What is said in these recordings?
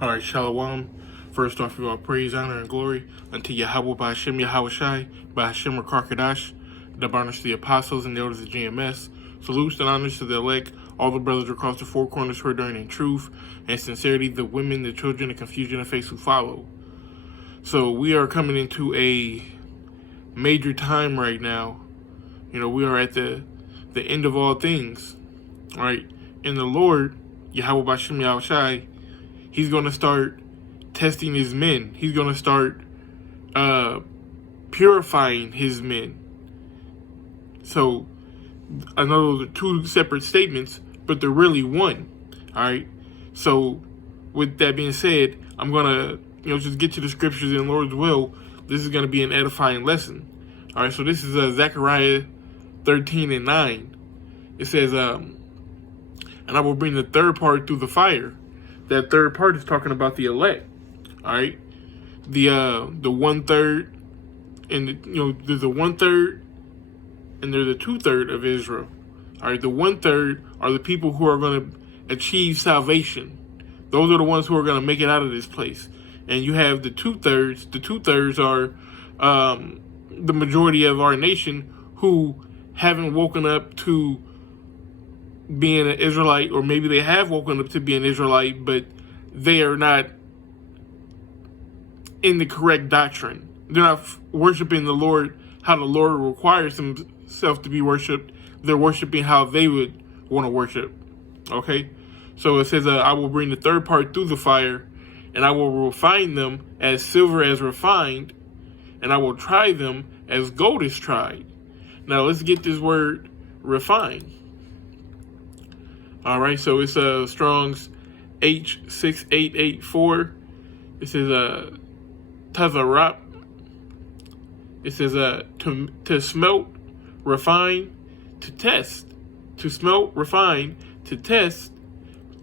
All right, Shalom. First off, we all praise, honor, and glory unto Yahweh by Hashem Yahweh Shai, by Hashem Rakar the honors to the apostles and the elders of GMS. Salutes and honors to the elect, all the brothers across the four corners who are doing in truth and sincerity, the women, the children, the confusion, and faith who follow. So we are coming into a major time right now. We are at the end of all things, right? And the Lord, Yahweh by Hashem Yahweh Shai, He's going to start testing his men. He's going to start purifying his men. So, I know those are two separate statements, but they're really one. All right? So, with that being said, I'm going to, just get to the scriptures in Lord's will. This is going to be an edifying lesson. All right? So, this is Zechariah 13:9. It says, and I will bring the third part through the fire. That third part is talking about the elect, all right? The 1/3, and there's a 1/3, and there's a 2/3 of Israel, all right? The 1/3 are the people who are going to achieve salvation. Those are the ones who are going to make it out of this place. And you have the 2/3. The 2/3 are the majority of our nation who haven't woken up to being an Israelite, or maybe they have woken up to be an Israelite, but they are not in the correct doctrine. They're not worshiping the Lord how the Lord requires himself to be worshipped. They're worshiping how they would want to worship. Okay? So it says, I will bring the third part through the fire, and I will refine them as silver is refined, and I will try them as gold is tried. Now let's get this word refine. All right, so it's Strong's H6884. It says Tazarap. It says to smelt, refine, to test. To smelt, refine, to test,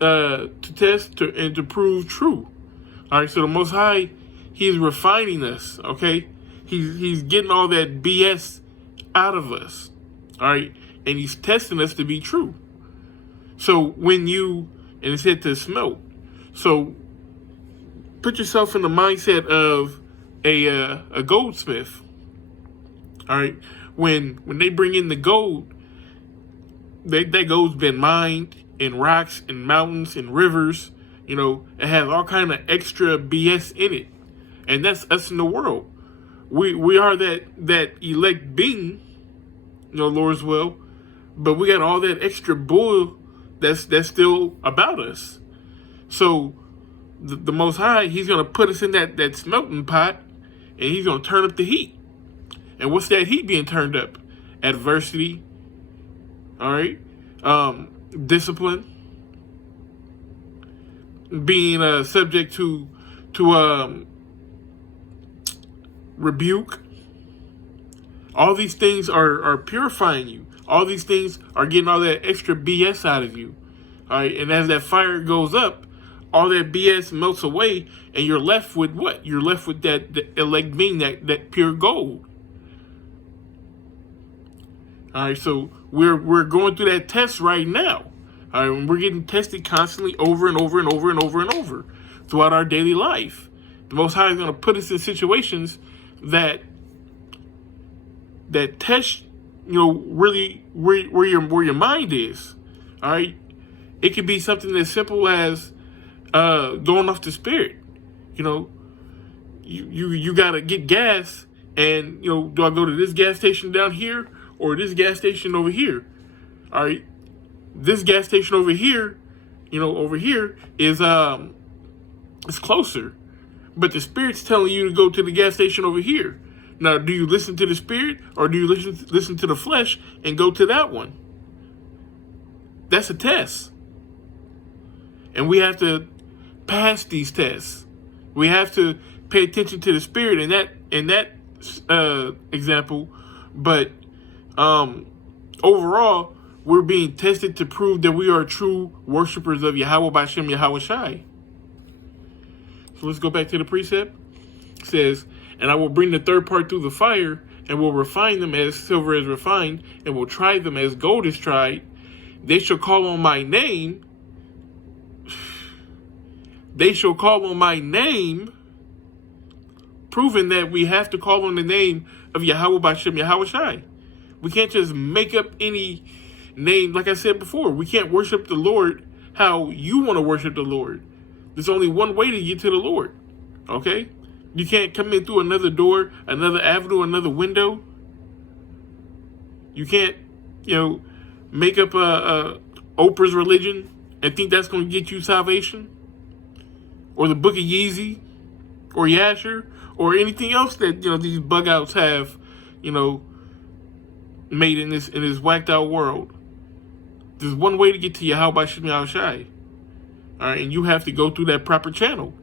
and to prove true. All right, so the Most High, He's refining us. Okay, He's getting all that BS out of us. All right, and He's testing us to be true. So when and it said to smelt. So put yourself in the mindset of a goldsmith. All right. When they bring in the gold, that gold's been mined in rocks and mountains and rivers. It has all kind of extra BS in it. And that's us in the world. We are that elect being, Lord's will, but we got all that extra bull that's still about us. So the Most High, He's going to put us in that smelting pot, and He's going to turn up the heat. And what's that heat being turned up? Adversity. All right. Discipline. Being subject to rebuke. All these things are purifying you. All these things are getting all that extra BS out of you. All right, and as that fire goes up, all that BS melts away, and you're left with what? You're left with that elect being, that pure gold. All right, so we're going through that test right now. All right, and we're getting tested constantly over and over and over and over and over throughout our daily life. The Most High is going to put us in situations that test, really where your mind is. All right, it could be something as simple as going off the spirit. You gotta get gas, and do I go to this gas station down here or this gas station over here? All right, this gas station over here, over here is it's closer, but the spirit's telling you to go to the gas station over here. Now, do you listen to the spirit, or do you listen to the flesh and go to that one? That's a test. And we have to pass these tests. We have to pay attention to the spirit in that example. But overall, we're being tested to prove that we are true worshipers of Yahweh by Hashem Yahweh Shai. So let's go back to the precept. It says, and I will bring the third part through the fire, and will refine them as silver is refined, and will try them as gold is tried. They shall call on my name, they shall call on my name, proving that we have to call on the name of Yahweh B'Shem Yahweh Shai. We can't just make up any name. Like I said before, we can't worship the Lord how you want to worship the Lord. There's only one way to get to the Lord. Okay? You can't come in through another door, another avenue, another window. You can't, make up a Oprah's religion and think that's going to get you salvation. Or the Book of Yeezy, or Yasher, or anything else that, these bug outs have, made in this whacked out world. There's one way to get to Yahweh B'Shem Yahweh Shai. All right, and you have to go through that proper channel.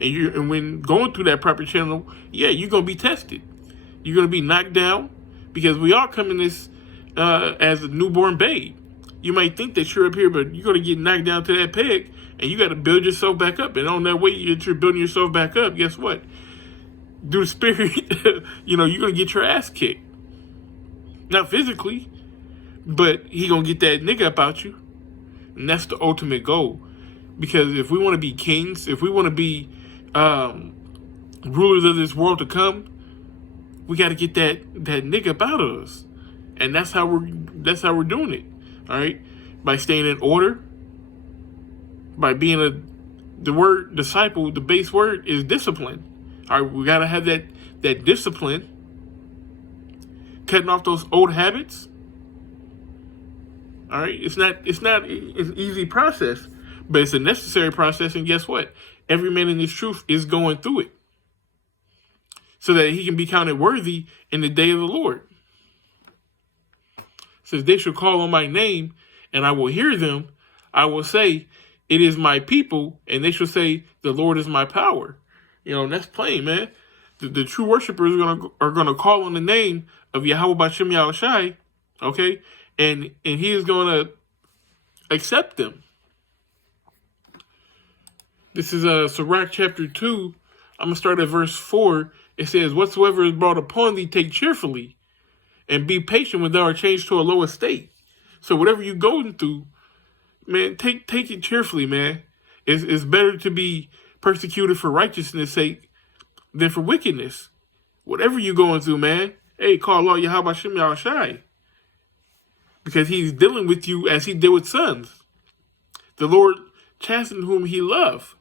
And when going through that proper channel, you're going to be tested. You're going to be knocked down, because we all come in this as a newborn babe. You might think that you're up here, but you're going to get knocked down to that peg, and you got to build yourself back up. And on that way that you're building yourself back up, guess what? Through the Spirit, you're going to get your ass kicked. Not physically, but he going to get that nigga up out you. And that's the ultimate goal. Because if we want to be kings, if we want to be rulers of this world to come, we got to get that nigga up out of us. And that's how we're doing it. All right? By staying in order, by being the word disciple, the base word is discipline. All right, we got to have that discipline, cutting off those old habits. All right, it's not an easy process, but it's a necessary process. And guess what? Every man in this truth is going through it, so that he can be counted worthy in the day of the Lord. It says, they shall call on my name, and I will hear them. I will say, it is my people, and they shall say, the Lord is my power. And that's plain, man. The true worshipers are gonna call on the name of Yahweh B'Shem Yahweh Shai, okay? And he is gonna accept them. This is Sirach chapter 2. I'm gonna start at verse 4. It says, whatsoever is brought upon thee, take cheerfully, and be patient when thou art changed to a low estate. So whatever you're going through, man, take it cheerfully, man. It's better to be persecuted for righteousness' sake than for wickedness. Whatever you're going through, man, hey, call out Yahweh B'Shem Yahweh Shai. Because he's dealing with you as he did with sons. The Lord chastened whom he loved.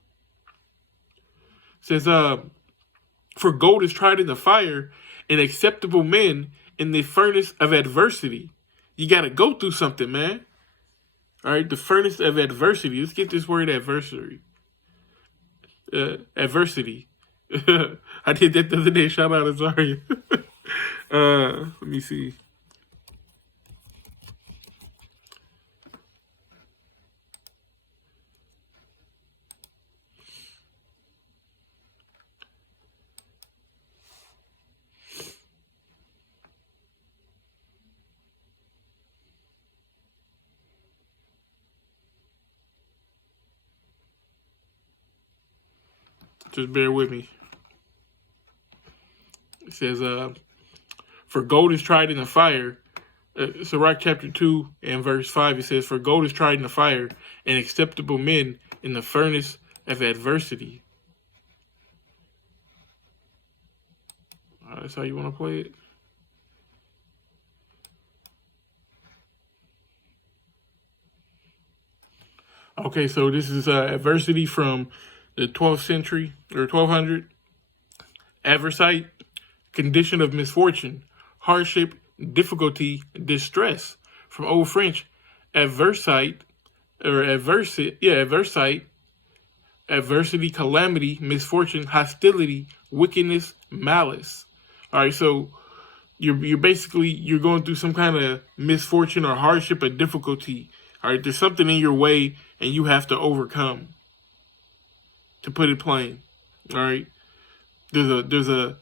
It says, for gold is tried in the fire, and acceptable men in the furnace of adversity. You got to go through something, man. All right, the furnace of adversity. Let's get this word adversary. Adversity. I did that the other day. Shout out to Zaria. Let me see. Just bear with me. It says, for gold is tried in the fire. Sirach chapter 2 and verse 5, it says, for gold is tried in the fire, and acceptable men in the furnace of adversity. That's how you want to play it? Okay, so this is adversity from the 12th century, or 1200. Adversite, condition of misfortune, hardship, difficulty, distress. From Old French, adversite, or adversite, adversity, calamity, misfortune, hostility, wickedness, malice. All right, so you're basically going through some kind of misfortune or hardship or difficulty. All right, there's something in your way, and you have to overcome. To put it plain, all right. There's a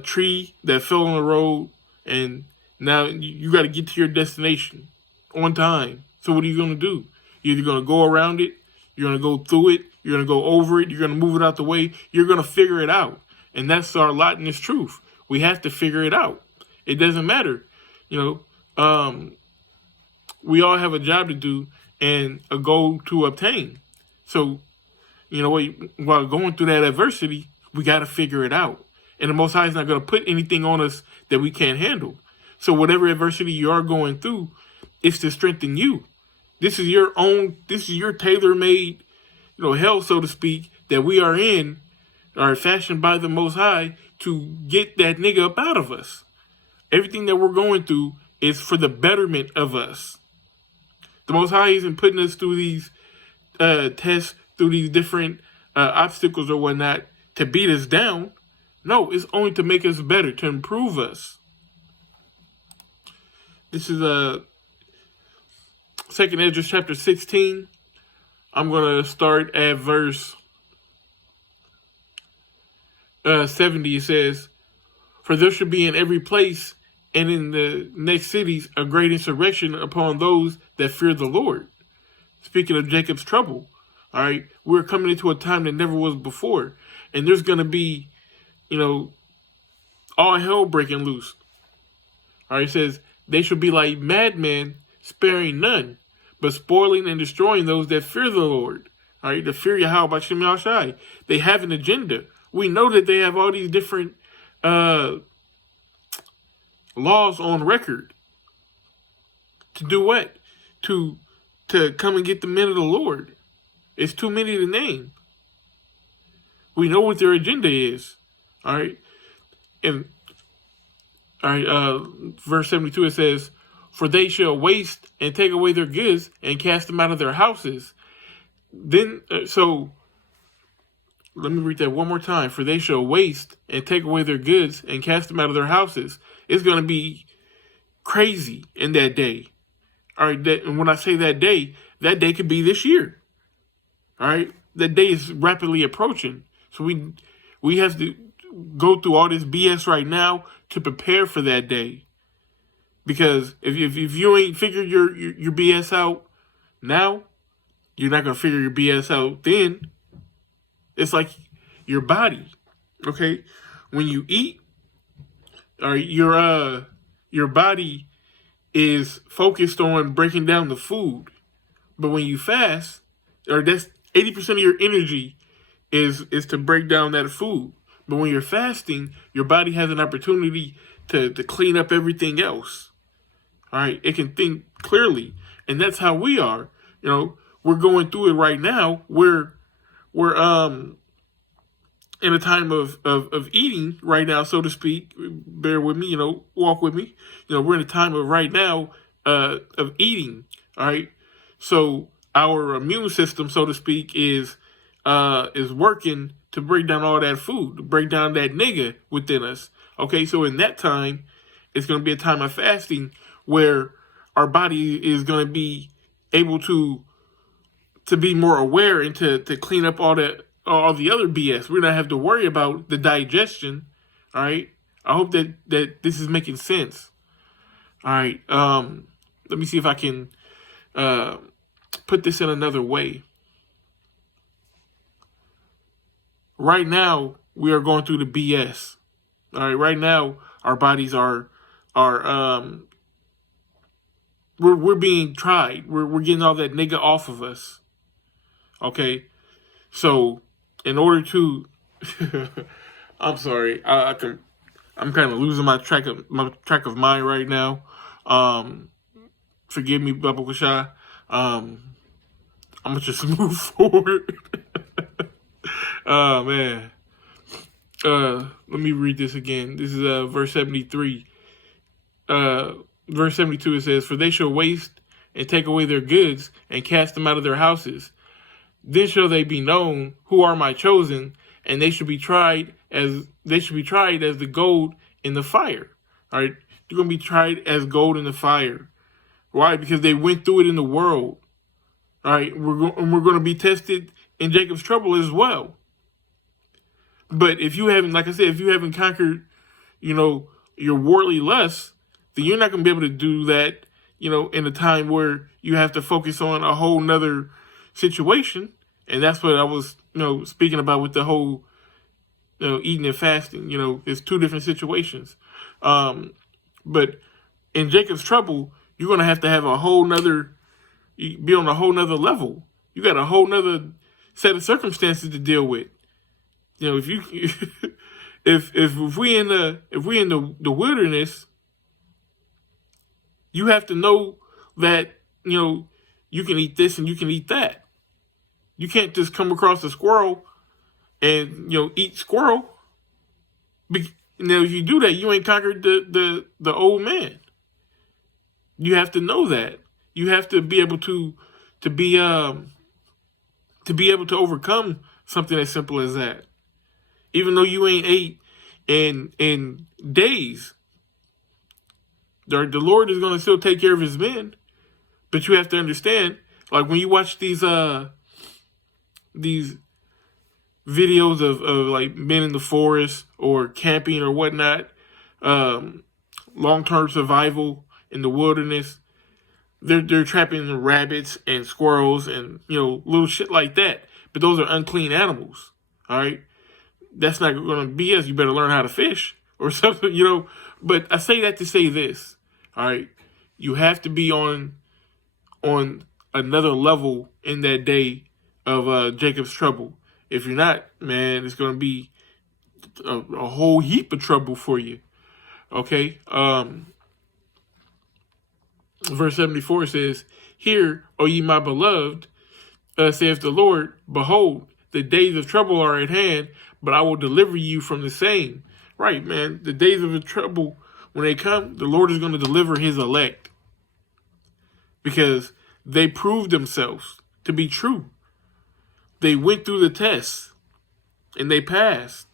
tree that fell on the road, and now you got to get to your destination on time. So what are you gonna do? You're either gonna go around it, you're gonna go through it, you're gonna go over it, you're gonna move it out the way. You're gonna figure it out, and that's our lot in this truth. We have to figure it out. It doesn't matter, we all have a job to do and a goal to obtain. So, you know, while going through that adversity, we got to figure it out. And the Most High is not going to put anything on us that we can't handle. So whatever adversity you are going through, it's to strengthen you. This is your tailor-made, hell, so to speak, that we are in, are fashioned by the Most High to get that nigga up out of us. Everything that we're going through is for the betterment of us. The Most High isn't putting us through these tests, through these different obstacles or whatnot to beat us down. No, it's only to make us better, to improve us. This is 2nd Esdras chapter 16. I'm going to start at verse 70. It says, "For there should be in every place and in the next cities a great insurrection upon those that fear the Lord." Speaking of Jacob's trouble, all right, we're coming into a time that never was before. And there's going to be, all hell breaking loose. All right, it says, "They shall be like madmen, sparing none, but spoiling and destroying those that fear the Lord." All right, the fear Yahweh by Shem Yahshai. They have an agenda. We know that they have all these different laws on record. To do what? To come and get the men of the Lord. It's too many to name. We know what their agenda is. All right. And verse 72, it says, "For they shall waste and take away their goods and cast them out of their houses." Then, so let me read that one more time. "For they shall waste and take away their goods and cast them out of their houses." It's going to be crazy in that day. All right. And when I say that day could be this year. All right. That day is rapidly approaching. So we have to go through all this BS right now to prepare for that day. Because if you ain't figured your BS out now, you're not going to figure your BS out then. It's like your body, okay? When you eat, or your body is focused on breaking down the food. But when you fast, or that's 80% of your energy is to break down that food. But when you're fasting, your body has an opportunity to clean up everything else. All right, it can think clearly, and that's how we are. We're going through it right now. We're in a time of eating right now, so to speak. Bear with me, walk with me. We're in a time of right now of eating. All right, so our immune system, so to speak, is working to break down all that food, to break down that nigga within us. Okay, so in that time, it's going to be a time of fasting where our body is going to be able to be more aware and to clean up all the other BS. We're not have to worry about the digestion. All right. I hope that this is making sense. All right. Let me see if I can put this in another way. Right now, we are going through the BS. All right. Right now, our bodies are we're being tried. We're getting all that nigga off of us. Okay. So, in order to, I'm sorry, I'm kind of losing my track of mind right now. Forgive me, Baba Kusha. I'm gonna just move forward. Oh man. Let me read this again. This is verse 73. Verse 72, it says, "For they shall waste and take away their goods and cast them out of their houses. Then shall they be known who are my chosen, and they should be tried as the gold in the fire." All right, they're gonna be tried as gold in the fire. Why? Because they went through it in the world. All right, we're going to be tested in Jacob's trouble as well. But if you haven't, like I said, if you haven't conquered, your worldly lusts, then you're not going to be able to do that, in a time where you have to focus on a whole nother situation. And that's what I was, speaking about with the whole, eating and fasting. It's two different situations. But in Jacob's trouble, you're going to have a whole nother, be on a whole nother level. You got a whole nother set of circumstances to deal with. You know, if you if we in the wilderness, you have to know that, you know, you can eat this and you can eat that. You can't just come across a squirrel and, you know, eat squirrel. Now, if you do that, you ain't conquered the old man. You have to know that. You have to be able to be able to overcome something as simple as that. Even though you ain't ate in days, the Lord is going to still take care of his men. But you have to understand, like when you watch these videos of like men in the forest or camping or whatnot, long-term survival in the wilderness, they're trapping rabbits and squirrels and, you know, little shit like that. But those are unclean animals. All right, that's not going to be us. You better learn how to fish or something, you know. But I say that to say this. All right, you have to be on another level in that day of Jacob's trouble. If you're not, man, it's going to be a whole heap of trouble for you. Okay. Verse 74 says, "Hear, O ye my beloved, saith the Lord, behold, the days of trouble are at hand, but I will deliver you from the same." Right, man. The days of the trouble, when they come, the Lord is going to deliver his elect. Because they proved themselves to be true. They went through the tests and they passed.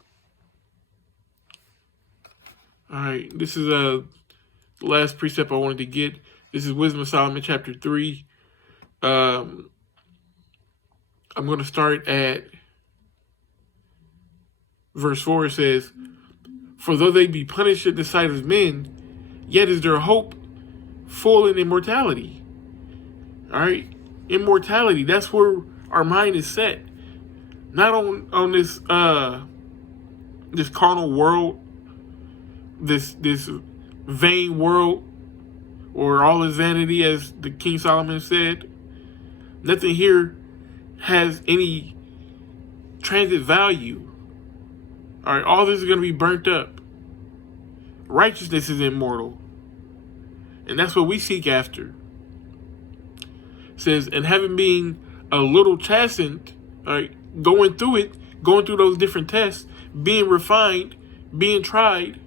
All right, this is the last precept I wanted to get. This is Wisdom of Solomon chapter 3. I'm going to start at verse 4. It says, "For though they be punished in the sight of men, yet is their hope full in immortality." All right, immortality. That's where our mind is set. Not on this this carnal world, this vain world, or all is vanity, as the King Solomon said. Nothing here has any transit value. All right, all this is going to be burnt up. Righteousness is immortal, and that's what we seek after. It says, "And having been a little chastened," all right, going through those different tests, being refined, being tried,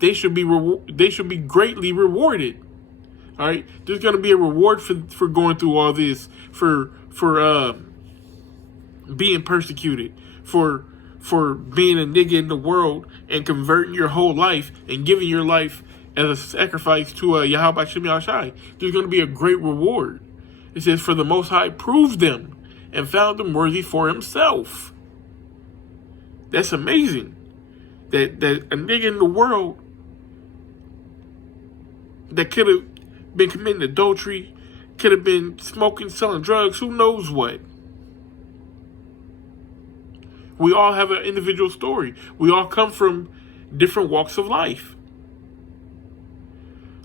they should be greatly rewarded. All right, there's going to be a reward for going through all this, for being persecuted, for being a nigga in the world and converting your whole life and giving your life as a sacrifice to Yahweh Shem Yahshai. There's going to be a great reward. It says, "For the Most High proved them and found them worthy for himself." That's amazing. That a nigga in the world that could have been committing adultery, could have been smoking, selling drugs, who knows what. We all have an individual story. We all come from different walks of life.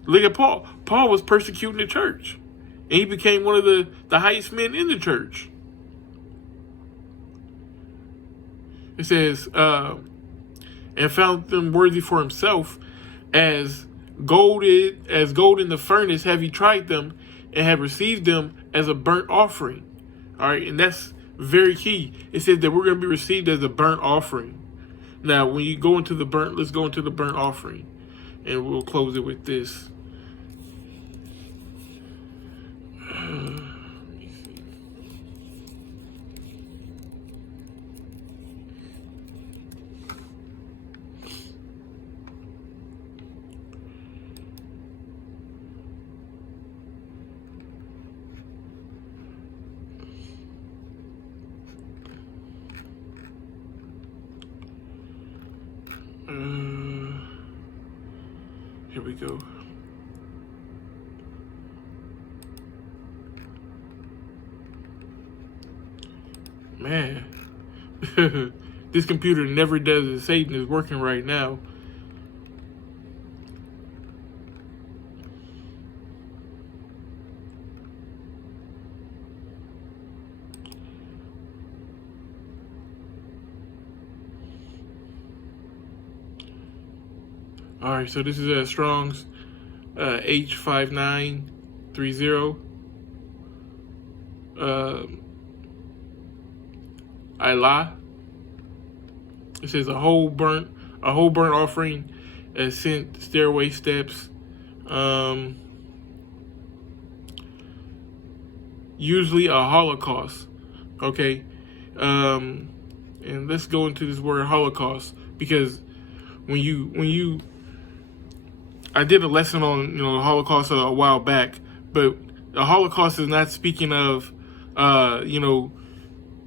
Look at Paul. Paul was persecuting the church, and he became one of the highest men in the church. It says, "And found them worthy for himself, as gold in the furnace have he tried them, and have received them as a burnt offering." All right, and that's very key. It says that we're going to be received as a burnt offering. Now, when you go into let's go into the burnt offering, and we'll close it with this. Here we go. Man, this computer never does it. Satan is working right now. All right, so this is Strong's H5930. Allah. It says a whole burnt offering, ascent stairway steps. Usually a holocaust. Okay. And let's go into this word holocaust, because when you I did a lesson on the Holocaust a while back, but the Holocaust is not speaking of 3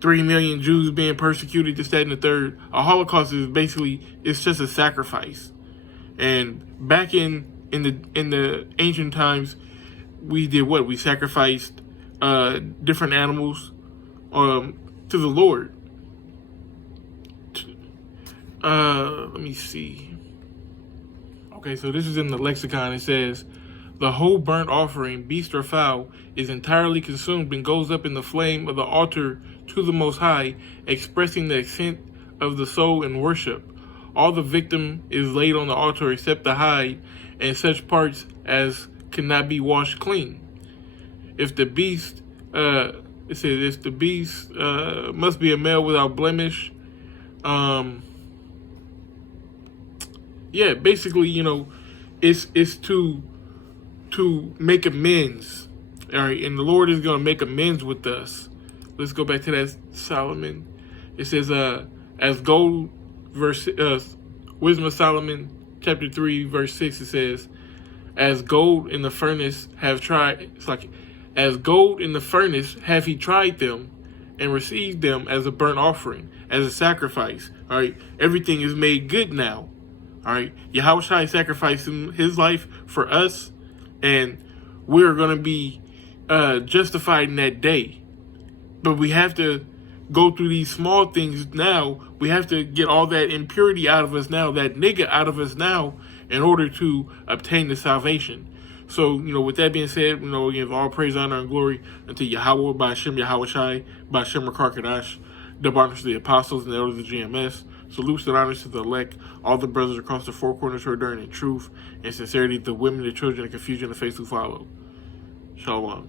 million Jews being persecuted, this, that, and the third. A Holocaust is basically, it's just a sacrifice. And back in the ancient times, we did what? We sacrificed different animals to the Lord. Let me see. Okay, so this is in the lexicon. It says, the whole burnt offering, beast or fowl, is entirely consumed and goes up in the flame of the altar to the Most High, expressing the extent of the soul in worship. All the victim is laid on the altar except the hide and such parts as cannot be washed clean. If the beast, it says, if the beast must be a male without blemish. Yeah, basically, it's to make amends. All right, and the Lord is going to make amends with us. Let's go back to that Solomon. It says, as gold, Wisdom of Solomon, chapter 3, verse 6, it says, as gold in the furnace have tried, as gold in the furnace have he tried them and received them as a burnt offering, as a sacrifice. All right, everything is made good now. All right, Yahushua sacrificed his life for us, and we're going to be justified in that day. But we have to go through these small things now. We have to get all that impurity out of us now, that nigga out of us now, in order to obtain the salvation. So, with that being said, we give all praise, honor, and glory unto Yahweh, by Hashem Yahushai, by Hashem Rakar double honors to the apostles and the elders of GMS. Salutes and honors to the elect, all the brothers across the four corners who are enduring in truth and sincerity, the women, the children, and confusion, the faithful follow. Shalom.